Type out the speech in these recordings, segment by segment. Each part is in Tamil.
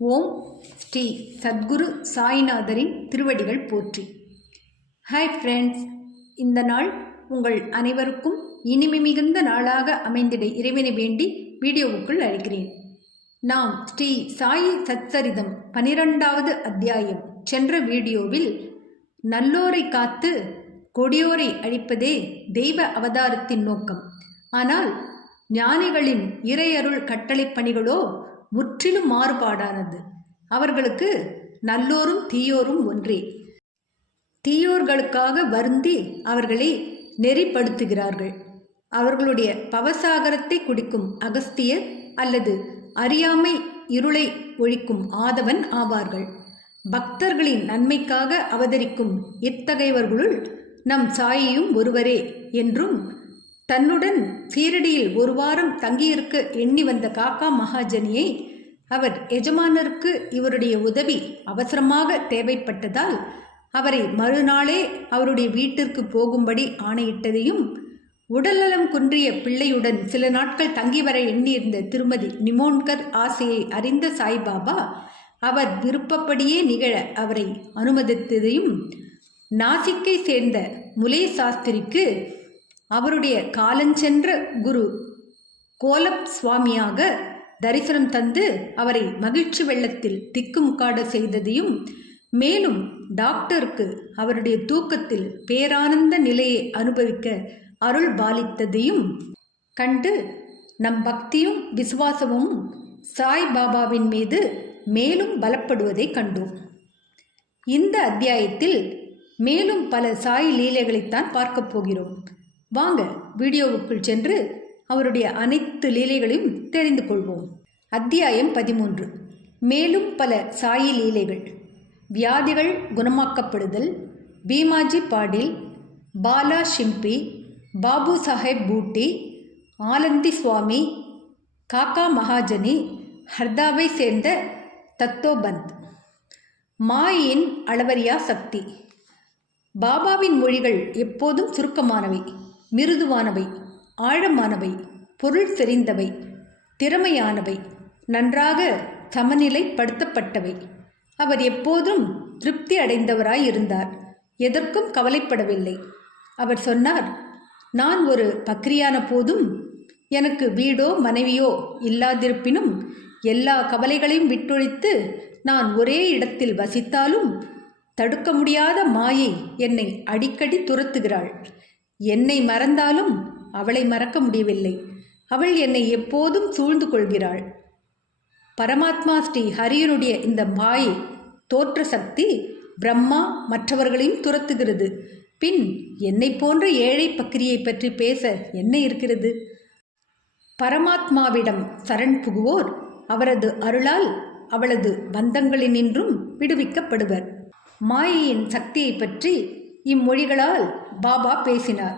ஓம் ஸ்ரீ சத்குரு சாய்நாதரின் திருவடிகள் போற்றி. ஹாய் ஃப்ரெண்ட்ஸ், இந்த நாள் உங்கள் அனைவருக்கும் இனிமை மிகுந்த நாளாக அமைந்திட இறைவனை வேண்டி வீடியோவுக்குள் அழைக்கிறேன். நாம் ஸ்ரீ சாயி சச்சரிதம் 12வது அத்தியாயம் சென்ற வீடியோவில் நல்லோரை காத்து கொடியோரை அழிப்பதே தெய்வ அவதாரத்தின் நோக்கம். ஆனால் ஞானிகளின் இறையருள் கட்டளை பணிகளோ முற்றிலும் மாறுபாடானது. அவர்களுக்கு நல்லோரும் தீயோரும் ஒன்றே. தீயோர்களுக்காக வருந்தி அவர்களை நெறிப்படுத்துகிறார்கள். அவர்களுடைய பவசாகரத்தை குடிக்கும் அகஸ்தியர் அல்லது அறியாமை இருளை ஒழிக்கும் ஆதவன் ஆவார்கள். பக்தர்களின் நன்மைக்காக அவதரிக்கும் இத்தகையவர்களுள் நம் சாயியும் ஒருவரே என்றும், தன்னுடன் சீரடியில் ஒரு வாரம் தங்கியிருக்க எண்ணி வந்த காக்கா மகாஜனியை அவர் எஜமானருக்கு இவருடைய உதவி அவசரமாக தேவைப்பட்டதால் அவரை மறுநாளே அவருடைய வீட்டிற்கு போகும்படி ஆணையிட்டதையும், உடல்நலம் குன்றிய பிள்ளையுடன் சில நாட்கள் தங்கி வர எண்ணியிருந்த திருமதி நிமோன்கர் ஆசையை அறிந்த சாய்பாபா அவர் விருப்பப்படியே நிகழ அவரை அனுமதித்ததையும், நாசிக்கை சேர்ந்த முலே சாஸ்திரிக்கு அவருடைய காலஞ்சென்ற குரு கோலப் சுவாமியாக தரிசனம் தந்து அவரை மகிழ்ச்சி வெள்ளத்தில் திக்குமுக்காட செய்ததையும், மேலும் டாக்டருக்கு அவருடைய தூக்கத்தில் பேரானந்த நிலையை அனுபவிக்க அருள் பாலித்ததையும் கண்டு நம் பக்தியும் விசுவாசமும் சாய் பாபாவின் மீது மேலும் பலப்படுவதை கண்டோம். இந்த அத்தியாயத்தில் மேலும் பல சாய் லீலைகளைத்தான் பார்க்க போகிறோம். வாங்க வீடியோவுக்குள் சென்று அவருடைய அனைத்து லீலைகளையும் தெரிந்து கொள்வோம். அத்தியாயம் 13. மேலும் பல சாயி லீலைகள். வியாதிகள் குணமாக்கப்படுதல். பீமாஜி பாடில், பாலா ஷிம்பி, பாபு சாஹேப் பூட்டி, ஆலந்தி சுவாமி, காக்கா மகாஜனி, ஹர்தாவை சேர்ந்த தத்தோபந்த். மாயின் அளவரியா சக்தி. பாபாவின் மொழிகள் எப்போதும் சுருக்கமானவை, மிருதுவானவை, ஆழமானவை, பொருள் செறிந்தவை, திறமையானவை, நன்றாக சமநிலைப்படுத்தப்பட்டவை. அவர் எப்போதும் திருப்தி அடைந்தவராய் இருந்தார். எதற்கும் கவலைப்படவில்லை. அவர் சொன்னார், நான் ஒரு பக்ரியான போதும் எனக்கு வீடோ மனைவியோ இல்லாதிருப்பினும் எல்லா கவலைகளையும் விட்டொழித்து நான் ஒரே இடத்தில் வசித்தாலும் தடுக்க முடியாத மாயை என்னை அடிக்கடி துரத்துகிறாள். என்னை மறந்தாலும் அவளை மறக்க முடியவில்லை. அவள் என்னை எப்போதும் சூழ்ந்து கொள்கிறாள். பரமாத்மா ஸ்ரீ ஹரியனுடைய இந்த மாயை தோற்ற சக்தி பிரம்மா மற்றவர்களையும் துரத்துகிறது. பின் என்னை போன்ற ஏழை பக்கிரியை பற்றி பேச என்ன இருக்கிறது? பரமாத்மாவிடம் சரண் புகுவோர் அவரது அருளால் அவளது பந்தங்களினின்றும் விடுவிக்கப்படுவர். மாயையின் சக்தியை பற்றி இம்மொழிகளால் பாபா பேசினார்.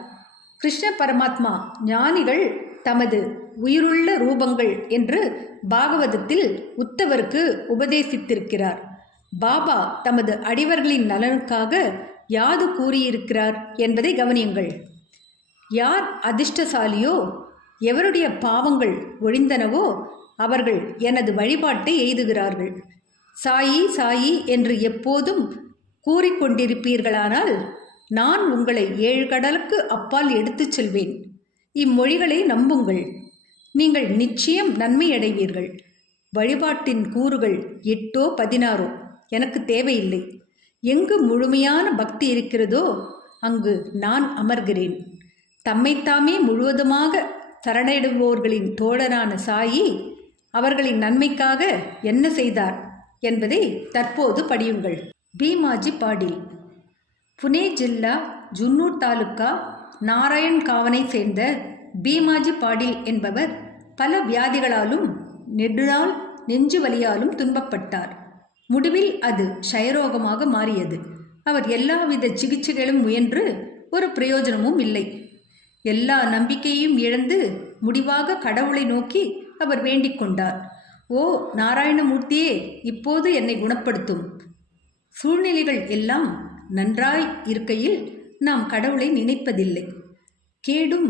கிருஷ்ண பரமாத்மா ஞானிகள் தமது உயிருள்ள ரூபங்கள் என்று பாகவதத்தில் உத்தவருக்கு உபதேசித்திருக்கிறார். பாபா தமது அடிவர்களின் நலனுக்காக யாது கூறியிருக்கிறார் என்பதை கவனியுங்கள். யார் அதிர்ஷ்டசாலியோ, எவருடைய பாவங்கள் ஒழிந்தனவோ அவர்கள் எனது வழிபாட்டை எய்துகிறார்கள். சாயி சாயி என்று எப்போதும் கூறிக்கொண்டிருப்பீர்களானால் நான் உங்களை 7 கடலுக்கு அப்பால் எடுத்துச் செல்வேன். இம்மொழிகளை நம்புங்கள், நீங்கள் நிச்சயம் நன்மையடைவீர்கள். வழிபாட்டின் கூறுகள் 8ஓ 16ஓ எனக்கு தேவையில்லை. எங்கு முழுமையான பக்தி இருக்கிறதோ அங்கு நான் அமர்கிறேன். தம்மைத்தாமே முழுவதுமாக சரணடைவோர்களின் தோழரான சாயி அவர்களின் நன்மைக்காக என்ன செய்தார் என்பதை தற்போது படியுங்கள். பீமாஜி பாடில். புனே ஜில்லா ஜுன்னூர் தாலுக்கா நாராயண் காவனை சேர்ந்த பீமாஜி பாடில் என்பவர் பல வியாதிகளாலும் நெடுநாள் நெஞ்சு வலியாலும் துன்பப்பட்டார். முடிவில் அது க்ஷயரோகமாக மாறியது. அவர் எல்லாவித சிகிச்சைகளும் முயன்று ஒரு பிரயோஜனமும் இல்லை. எல்லா நம்பிக்கையும் இழந்து முடிவாக கடவுளை நோக்கி அவர் வேண்டிக் கொண்டார். ஓ நாராயணமூர்த்தியே, இப்போது என்னை குணப்படுத்தும். சூழ்நிலைகள் எல்லாம் நன்றாய் இருக்கையில் நாம் கடவுளை நினைப்பதில்லை. கேடும்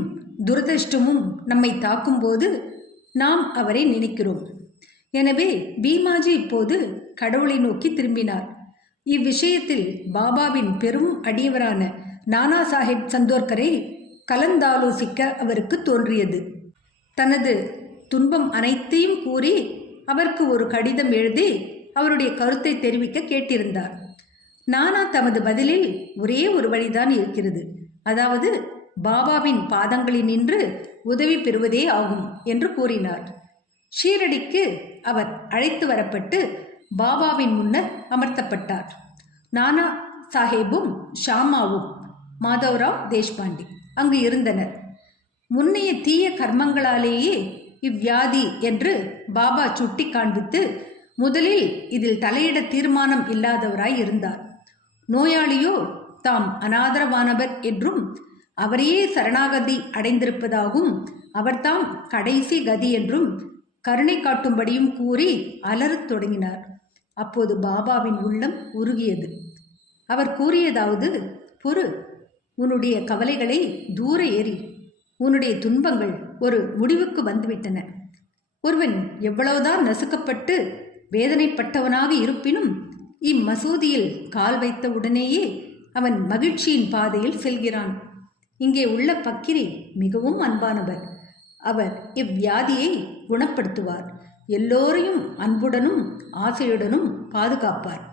துரதிர்ஷ்டமும் நம்மை தாக்கும்போது நாம் அவரை நினைக்கிறோம். எனவே பீமாஜி இப்போது கடவுளை நோக்கி திரும்பினார். இவ்விஷயத்தில் பாபாவின் பெரும் அடியவரான நானா சாஹேப் சந்தோர்கரை கலந்தாலோசிக்க அவருக்கு தோன்றியது. தனது துன்பம் அனைத்தையும் கூறி அவருக்கு ஒரு கடிதம் எழுதி அவருடைய கருத்தை தெரிவிக்க கேட்டிருந்தார். நானா தமது பதிலில் ஒரே ஒரு வழிதான் இருக்கிறது, அதாவது பாபாவின் பாதங்களில் நின்று உதவி பெறுவதே ஆகும் என்று கூறினார். ஷீரடிக்கு அவர் அழைத்து வரப்பட்டு பாபாவின் முன்னர் அமர்த்தப்பட்டார். நானா சாஹேபும் ஷாமாவும் மாதவராவ் தேஷ்பாண்டே அங்கு இருந்தனர். முன்னைய தீய கர்மங்களாலேயே இவ்வியாதி என்று பாபா சுட்டி காண்பித்து முதலில் இதில் தலையிட தீர்மானம் இல்லாதவராய் இருந்தார். நோயாளியோ தாம் அனாதரவானவர் என்றும் அவரையே சரணாகதி அடைந்திருப்பதாகவும் அவர்தாம் கடைசி கதி என்றும் கருணை காட்டும்படியும் கூறி அலறத் தொடங்கினார். அப்போது பாபாவின் உள்ளம் உருகியது. அவர் கூறியதாவது, பொறு, உன்னுடைய கவலைகளை தூர ஏறி, உன்னுடைய துன்பங்கள் ஒரு முடிவுக்கு வந்துவிட்டன. ஒருவன் எவ்வளவுதான் நசுக்கப்பட்டு வேதனைப்பட்டவனாக இருப்பினும் இம்மசூதியில் கால் வைத்த உடனேயே அவன் மகிழ்ச்சியின் பாதையில் செல்கிறான். இங்கே உள்ள பக்கிரி மிகவும் அன்பானவர். அவர் இவ்வியாதியை குணப்படுத்துவார். எல்லோரையும் அன்புடனும் ஆசையுடனும் பாதுகாப்பார்.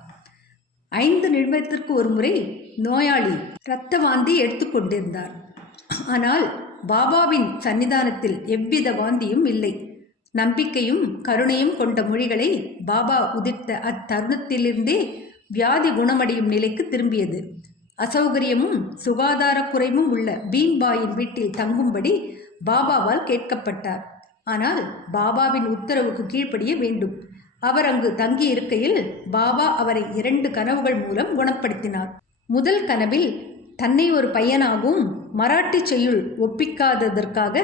5 நிமிடத்திற்கு ஒரு முறை நோயாளி இரத்த வாந்தி எடுத்துக்கொண்டிருந்தார். ஆனால் பாபாவின் சன்னிதானத்தில் எவ்வித வாந்தியும் இல்லை. நம்பிக்கையும் கருணையும் கொண்ட மொழிகளை பாபா உதிர்த்த அத்தருணத்திலிருந்தே வியாதி குணமடையும் நிலைக்கு திரும்பியது. அசௌகரியமும் சுகாதார குறைவும் உள்ள பீம்பாயின் வீட்டில் தங்கும்படி பாபாவால் கேட்கப்பட்டார். ஆனால் பாபாவின் உத்தரவுக்கு கீழ்ப்படிய வேண்டும். அவர் அங்கு தங்கி இருக்கையில் பாபா அவரை 2 கனவுகள் மூலம் குணப்படுத்தினார். முதல் கனவில் தன்னை ஒரு பையனாகவும் மராட்டி செய்யுள் ஒப்பிக்காததற்காக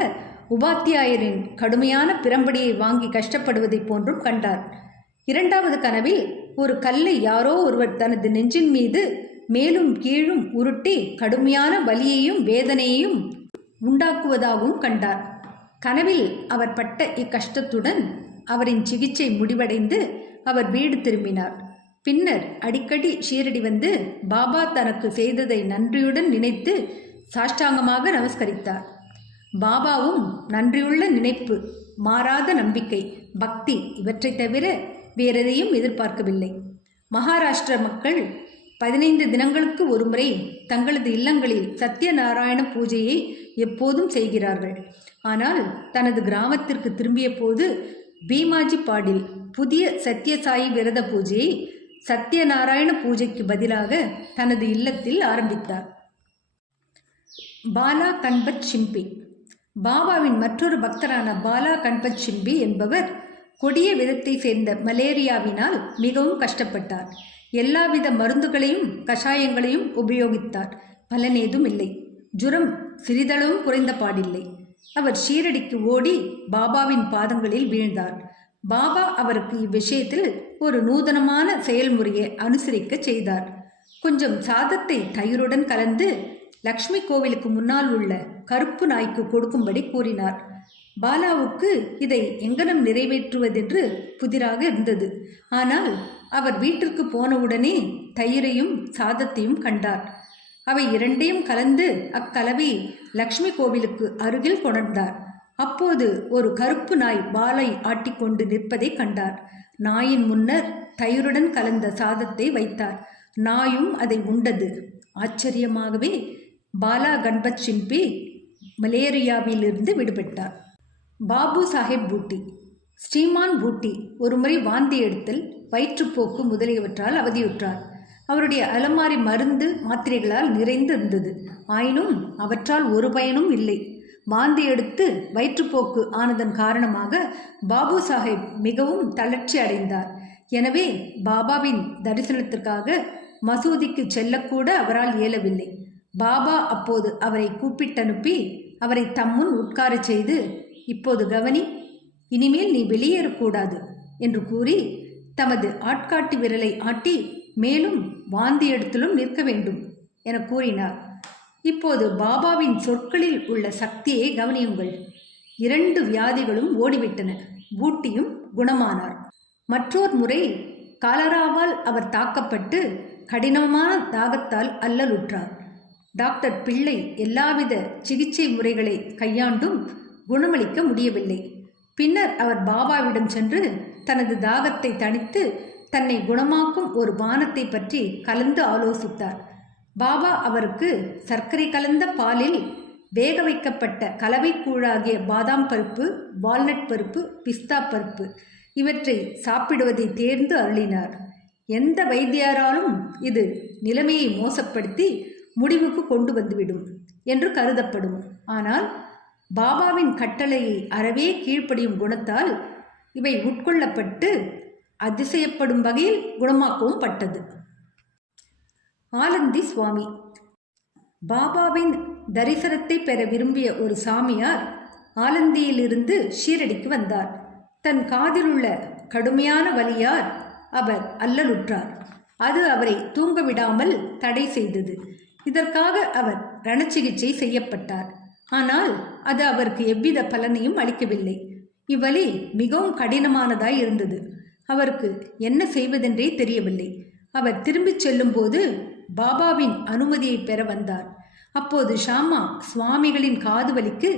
உபாத்தியாயரின் கடுமையான பிரம்படியை வாங்கி கஷ்டப்படுவதைப் போன்றும் கண்டார். 2வது கனவில் ஒரு கல்லை யாரோ ஒருவர் தனது நெஞ்சின் மீது மேலும் கீழும் உருட்டி கடுமையான வலியையும் வேதனையையும் உண்டாக்குவதாகவும் கண்டார். கனவில் அவர் பட்ட இக்கஷ்டத்துடன் அவரின் சிகிச்சை முடிவடைந்து அவர் வீடு திரும்பினார். பின்னர் அடிக்கடி ஷீரடி வந்து பாபா தனக்கு செய்ததை நன்றியுடன் நினைத்து சாஷ்டாங்கமாக நமஸ்கரித்தார். பாபாவும் நன்றியுள்ள நினைப்பு, மாறாத நம்பிக்கை, பக்தி இவற்றை தவிர வேறெதையும் எதிர்பார்க்கவில்லை. மகாராஷ்டிர மக்கள் 15 தினங்களுக்கு ஒருமுறை தங்களது இல்லங்களில் சத்யநாராயண பூஜையை எப்போதும் செய்கிறார்கள். ஆனால் தனது கிராமத்திற்கு திரும்பிய போது பீமாஜி பாடில் புதிய சத்யசாயி விரத பூஜையை சத்யநாராயண பூஜைக்கு பதிலாக தனது இல்லத்தில் ஆரம்பித்தார். பாலா கண்பத் ஷிம்பி. பாபாவின் மற்றொரு பக்தரான பாலா கண்பத் ஷிம்பி என்பவர் கொடிய விதத்தை சேர்ந்த மலேரியாவினால் மிகவும் கஷ்டப்பட்டார். எல்லாவித மருந்துகளையும் கஷாயங்களையும் உபயோகித்தார். பலனேதும் இல்லை. ஜுரம் சிறிதளவும் குறைந்த பாடில்லை. அவர் ஷீரடிக்கு ஓடி பாபாவின் பாதங்களில் வீழ்ந்தார். பாபா அவருக்கு இவ்விஷயத்தில் ஒரு நூதனமான செயல்முறையை அனுசரிக்க செய்தார். கொஞ்சம் சாதத்தை தயிருடன் கலந்து லக்ஷ்மி கோவிலுக்கு முன்னால் உள்ள கருப்பு நாய்க்கு கொடுக்கும்படி கூறினார். பாலாவுக்கு இதை எங்கனம் நிறைவேற்றுவதென்று புதிராக இருந்தது. ஆனால் அவர் வீட்டிற்கு போனவுடனே தயிரையும் சாதத்தையும் கண்டார். அவை 2ஐயும் கலந்து அக்கலவை லக்ஷ்மி கோவிலுக்கு அருகில் கொணர்ந்தார். அப்போது ஒரு கருப்பு நாய் வாலை ஆட்டிக்கொண்டு நிற்பதை கண்டார். நாயின் முன்னர் தயிருடன் கலந்த சாதத்தை வைத்தார். நாயும் அதை உண்டது. ஆச்சரியமாகவே பாலா கண்பத் ஷிம்பி மலேரியாவிலிருந்து விடுபட்டார். பாபு சாஹேப் பூட்டி. ஸ்ரீமான் பூட்டி ஒருமுறை வாந்தி எடுத்தல், வயிற்றுப்போக்கு முதலியவற்றால் அவதியுற்றார். அவருடைய அலமாரி மருந்து மாத்திரைகளால் நிறைந்து இருந்தது. ஆயினும் அவற்றால் ஒரு பயனும் இல்லை. வாந்தி எடுத்து வயிற்றுப்போக்கு ஆனதன் காரணமாக பாபு சாஹேப் மிகவும் தளர்ச்சி அடைந்தார். எனவே பாபாவின் தரிசனத்திற்காக மசூதிக்கு செல்லக்கூட அவரால் இயலவில்லை. பாபா அப்போது அவரை கூப்பிட்டனுப்பி அவரை தம்முன் உட்கார செய்து, இப்போது கவனி, இனிமேல் நீ வெளியேறக்கூடாது என்று கூறி தமது ஆட்காட்டி விரலை ஆட்டி மேலும் வாந்தி எடுத்தலும் நிற்க வேண்டும் என கூறினார். இப்போது பாபாவின் சொற்களில் உள்ள சக்தியை கவனியுங்கள். 2 வியாதிகளும் ஓடிவிட்டன. பூட்டியும் குணமானார். மற்றொரு முறை காலராவால் அவர் தாக்கப்பட்டு கடினமான தாகத்தால் அல்லலுற்றார். டாக்டர் பிள்ளை எல்லாவித சிகிச்சை முறைகளை கையாண்டும் குணமளிக்க முடியவில்லை. பின்னர் அவர் பாபாவிடம் சென்று தனது தாகத்தை தணித்து தன்னை குணமாக்கும் ஒரு பானத்தை பற்றி கலந்து ஆலோசித்தார். பாபா அவருக்கு சர்க்கரை கலந்த பாலில் வேக வைக்கப்பட்ட கலவை கூழாகிய பாதாம் பருப்பு, வால்நட் பருப்பு, பிஸ்தா பருப்பு இவற்றை சாப்பிடுவதை தேர்ந்து அருளினார். எந்த வைத்தியராலும் இது நிலைமையை மோசப்படுத்தி முடிவுக்கு கொண்டு வந்துவிடும் என்று கருதப்படும். ஆனால் பாபாவின் கட்டளையை அறவே கீழ்ப்படியும் குணத்தால் இவை உட்கொள்ளப்பட்டு அதிசயப்படும் வகையில் குணமாக்கவும் பட்டது. ஆலந்தி சுவாமி. பாபாவின் தரிசனத்தை பெற விரும்பிய ஒரு சாமியார் ஆலந்தியிலிருந்து ஷீரடிக்கு வந்தார். தன் காதிலுள்ள கடுமையான வலியார் அவர் அல்லலுற்றார். அது அவரை தூங்க விடாமல் தடை செய்தது. இதற்காக அவர் ரணச்சிகிச்சை செய்யப்பட்டார். ஆனால் அது அவருக்கு எவ்வித பலனையும் அளிக்கவில்லை. இவ்வலி மிகவும் கடினமானதாய் இருந்தது. அவருக்கு என்ன செய்வதென்றே தெரியவில்லை. அவர் திரும்பிச் செல்லும்போது பாபாவின் அனுமதியை பெற வந்தார். அப்போது ஷாமா சுவாமிகளின் காது வலிக்கு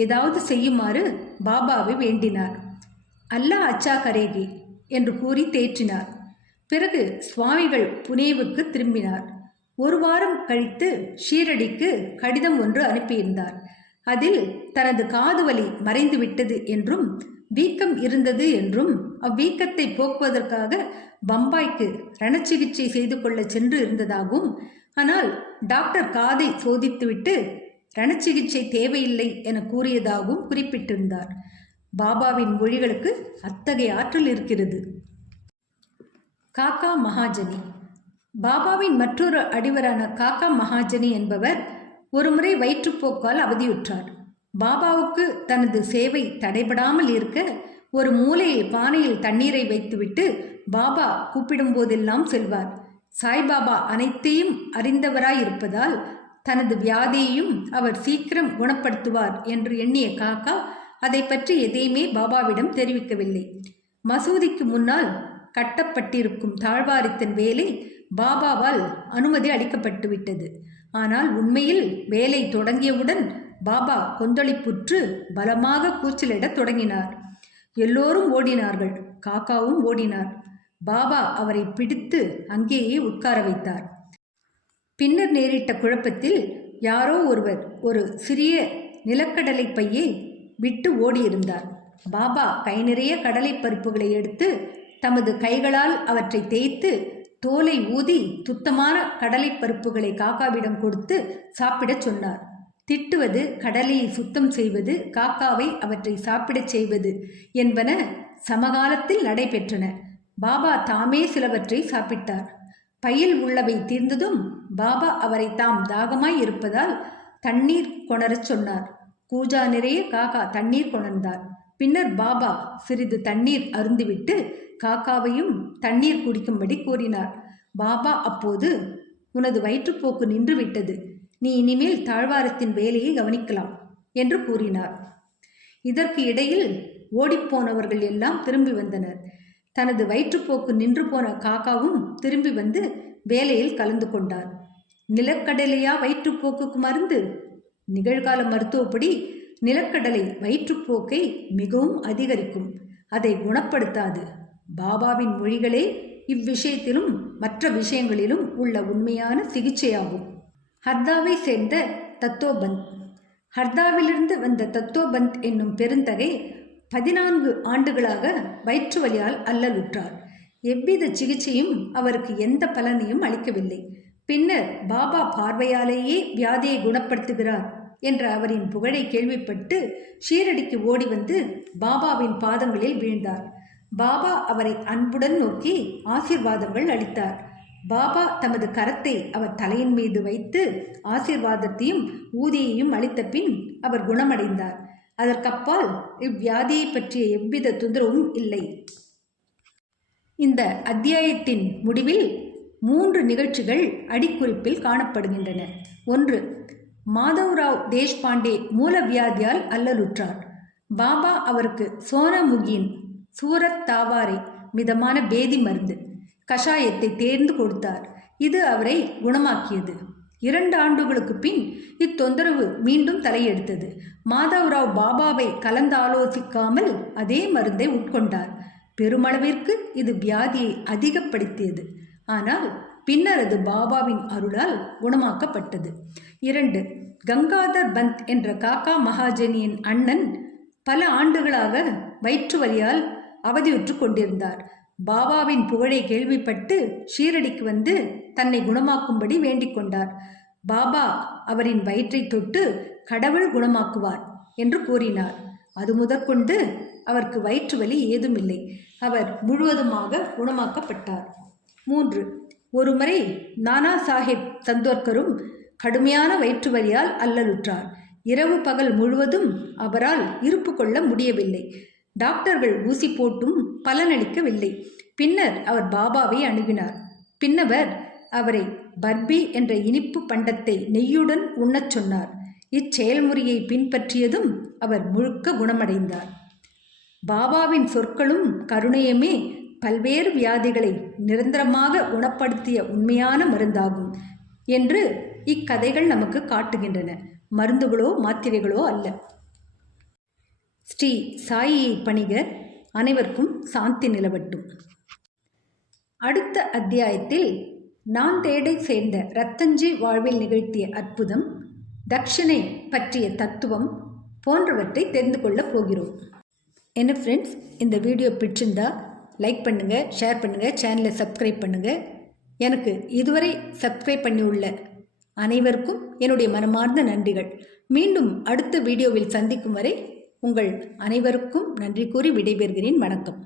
ஏதாவது செய்யுமாறு பாபாவை வேண்டினார். அல்லாஹ் அச்சா கரேகி என்று கூறி தேற்றினார். பிறகு சுவாமிகள் புனேவுக்கு திரும்பினார். ஒரு வாரம் கழித்து ஷீரடிக்கு கடிதம் ஒன்று அனுப்பியிருந்தார். அதில் தனது காது வலி மறைந்துவிட்டது என்றும் வீக்கம் இருந்தது என்றும் அவ்வீக்கத்தை போக்குவதற்காக பம்பாய்க்கு ரணச்சிகிச்சை செய்து கொள்ள சென்று இருந்ததாகவும், ஆனால் டாக்டர் காதை சோதித்துவிட்டு ரணச்சிகிச்சை தேவையில்லை என கூறியதாகவும் குறிப்பிட்டிருந்தார். பாபாவின் மொழிகளுக்கு அத்தகைய ஆற்றல் இருக்கிறது. காக்கா மகாஜனி. பாபாவின் மற்றொரு அடிவரான காக்கா மகாஜனி என்பவர் ஒருமுறை வயிற்றுப்போக்கால் அவதியுற்றார். பாபாவுக்கு தனது சேவை தடைபடாமல் இருக்க ஒரு மூலையில் பானையில் தண்ணீரை வைத்துவிட்டு பாபா கூப்பிடும் போதெல்லாம் செல்வார். சாய்பாபா அனைத்தையும் அறிந்தவராயிருப்பதால் தனது வியாதியையும் அவர் சீக்கிரம் குணப்படுத்துவார் என்று எண்ணிய காக்கா அதை பற்றி எதையுமே பாபாவிடம் தெரிவிக்கவில்லை. மசூதிக்கு முன்னால் கட்டப்பட்டிருக்கும் தாழ்வாரத்தின் வேலை பாபாவால் அனுமதி அளிக்கப்பட்டுவிட்டது. ஆனால் உண்மையில் வேலை தொடங்கியவுடன் பாபா கொந்தளிப்புற்று பலமாக கூச்சலிடத் தொடங்கினார். எல்லோரும் ஓடினார்கள். காக்காவும் ஓடினார். பாபா அவரை பிடித்து அங்கேயே உட்கார வைத்தார். பின்னர் நேரிட்ட குழப்பத்தில் யாரோ ஒருவர் ஒரு சிறிய நிலக்கடலை பையை விட்டு ஓடியிருந்தார். பாபா கை நிறைய கடலை பருப்புகளை எடுத்து தமது கைகளால் அவற்றை தேய்த்து தோலை ஊதி துத்தமான கடலை பருப்புகளை காக்காவிடம் கொடுத்து சாப்பிடச் சொன்னார். திட்டுவது, கடலையை சுத்தம் செய்வது, காக்காவை அவற்றை சாப்பிடச் செய்வது என்பன சமகாலத்தில் நடைபெற்றன. பாபா தாமே சிலவற்றை சாப்பிட்டார். பையில் உள்ளவை தீர்ந்ததும் பாபா அவரை தாம் தாகமாய் இருப்பதால் தண்ணீர் கொணரச் சொன்னார். கூஜா நிறைய காக்கா தண்ணீர் கொணர்ந்தார். பின்னர் பாபா சிறிது தண்ணீர் அருந்திவிட்டு காக்காவையும் தண்ணீர் குடிக்கும்படி கூறினார். பாபா அப்போது, உனது வயிற்றுப்போக்கு நின்றுவிட்டது, நீ இனிமேல் தாழ்வாரத்தின் வேலையை கவனிக்கலாம் என்று கூறினார். இதற்கு இடையில் ஓடிப்போனவர்கள் எல்லாம் திரும்பி வந்தனர். தனது வயிற்றுப்போக்கு நின்று போன காக்காவும் திரும்பி வந்து வேலையில் கலந்து கொண்டார். நிலக்கடலையா வயிற்றுப்போக்குக்கு மருந்து? நிகழ்கால மருத்துவப்படி நிலக்கடலை வயிற்றுப்போக்கை மிகவும் அதிகரிக்கும், அதை குணப்படுத்தாது. பாபாவின் மொழிகளே இவ்விஷயத்திலும் மற்ற விஷயங்களிலும் உள்ள உண்மையான சிகிச்சையாகும். ஹர்தாவை சேர்ந்த தத்தோபந்த். ஹர்தாவிலிருந்து வந்த தத்தோபந்த் என்னும் பெருந்தகை 14 ஆண்டுகளாக வயிற்று வலியால் அல்லலுற்றார். எவ்வித சிகிச்சையும் அவருக்கு எந்த பலனையும் அளிக்கவில்லை. பின்னர் பாபா பார்வையாலேயே வியாதியை குணப்படுத்துகிறார் என்ற அவரின் புகழை கேள்விப்பட்டு ஷீரடிக்கு ஓடி வந்து பாபாவின் பாதங்களில் வீழ்ந்தார். பாபா அவரை அன்புடன் நோக்கி ஆசீர்வாதங்கள் அளித்தார். பாபா தமது கரத்தை அவர் தலையின் மீது வைத்து ஆசீர்வாதத்தையும் ஊதியையும் அளித்த பின் அவர் குணமடைந்தார். அதற்கப்பால் இவ்வியாதியை பற்றிய எவ்வித தொந்தரவும் இல்லை. இந்த அத்தியாயத்தின் முடிவில் 3 நிகழ்ச்சிகள் அடிக்குறிப்பில் காணப்படுகின்றன. 1. மாதவ்ராவ் தேஷ்பாண்டே மூலவியாதியால் அல்லலுற்றார். பாபா அவருக்கு சோனாமுகியின் சூரத் தாவாரை மிதமான பேதி மருந்து கஷாயத்தை தேர்ந்து கொடுத்தார். இது அவரை குணமாக்கியது. 2 ஆண்டுகளுக்கு பின் இத்தொந்தரவு மீண்டும் தலையெடுத்தது. மாதவராவ் பாபாவை கலந்தாலோசிக்காமல் அதே மருந்தை உட்கொண்டார். பெருமளவிற்கு இது வியாதியை அதிகப்படுத்தியது. ஆனால் பின்னர் அது பாபாவின் அருளால் குணமாக்கப்பட்டது. 2. கங்காதர் பந்த் என்ற காக்கா மகாஜனியின் அண்ணன் பல ஆண்டுகளாக வயிற்று வலியால் அவதியுற்று கொண்டிருந்தார். பாபாவின் புகழை கேள்விப்பட்டு ஷீரடிக்கு வந்து தன்னை குணமாக்கும்படி வேண்டிக் கொண்டார். பாபா அவரின் வயிற்றை தொட்டு கடவுள் குணமாக்குவார் என்று கூறினார். அது முதற்கொண்டு அவருக்கு வயிற்று வலி ஏதுமில்லை. அவர் முழுவதுமாக குணமாக்கப்பட்டார். 3. ஒருமுறை நானா சாஹேப் சந்தோர்கரும் கடுமையான வயிற்று வலியால் அல்லலுற்றார். இரவு பகல் முழுவதும் அவரால் இருப்பு கொள்ள முடியவில்லை. டாக்டர்கள் ஊசி போட்டும் பலனளிக்கவில்லை. பின்னர் அவர் பாபாவை அணுகினார். பின்னவர் அவரை பர்பி என்ற இனிப்பு பண்டத்தை நெய்யுடன் உண்ணச் சொன்னார். இச்செயல்முறையை பின்பற்றியதும் அவர் முழுக்க குணமடைந்தார். பாபாவின் சொற்களும் கருணையுமே பல்வேறு வியாதிகளை நிரந்தரமாக குணப்படுத்திய உண்மையான மருந்தாகும் என்று இக்கதைகள் நமக்கு காட்டுகின்றன. மருந்துகளோ மாத்திரைகளோ அல்ல. ஸ்ரீ சாயியை பணிக. அனைவருக்கும் சாந்தி நிலவட்டும். அடுத்த அத்தியாயத்தில் நாந்தேடை சேர்ந்த ரத்தன்ஜி வாழ்வில் நிகழ்த்திய அற்புதம், தட்சிணை பற்றிய தத்துவம் போன்றவற்றை தெரிந்து கொள்ளப் போகிறோம். என்ன ஃப்ரெண்ட்ஸ், இந்த வீடியோ பிடிச்சிருந்தா லைக் பண்ணுங்கள், ஷேர் பண்ணுங்கள், சேனலை சப்ஸ்கிரைப் பண்ணுங்கள். எனக்கு இதுவரை சப்ஸ்கிரைப் பண்ணியுள்ள அனைவருக்கும் என்னுடைய மனமார்ந்த நன்றிகள். மீண்டும் அடுத்த வீடியோவில் சந்திக்கும் வரை உங்கள் அனைவருக்கும் நன்றி கூறி விடைபெறுகிறேன். வணக்கம்.